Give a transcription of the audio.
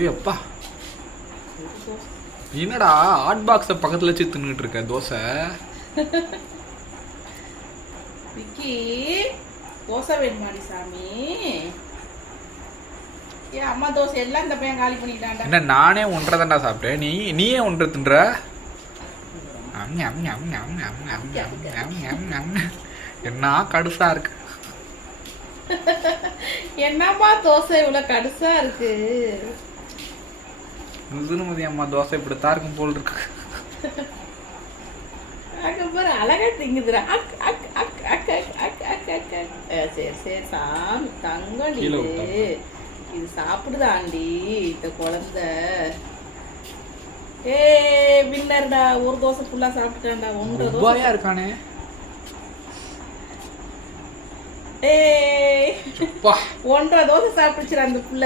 ஏய் அப்பா, என்னடா ஹாட் பாக்ஸை பக்கத்தில் வச்சு தின்னுட்டு இருக்க தோசை? விக்கி தோசை வேணுமாடி சாமி? ஏன் அம்மா தோசை எல்லாம் இந்த பையன் காலி பண்ணிட்டான்டா. என்ன நானே ஒன்றரை தான்டா சாப்பிட்டேன், நீயே ஒன்றரை தின்ற. என்ன கடுசா இருக்கு. என்னம்மா தோசை இவ்வளவு கடுசா இருக்கு? முதுமதி அம்மா தோசை இப்படித்தான் இருக்கும் போல் இருக்கு. அதுக்கப்புறம் அழகா திங்குதுடா. சரி சரி சாமி தங்கடி, இது சாப்பிடுதாண்டி இந்த குழந்தை. ஏ வின்னர்டா, ஒரு தோசை ஃபுல்லா சாப்பிட்டான்டா. ஒன்றரை தோசை இருக்கானே. ஏ 1.5 தோசை சாப்பிடுச்சுடா அந்த புள்ள.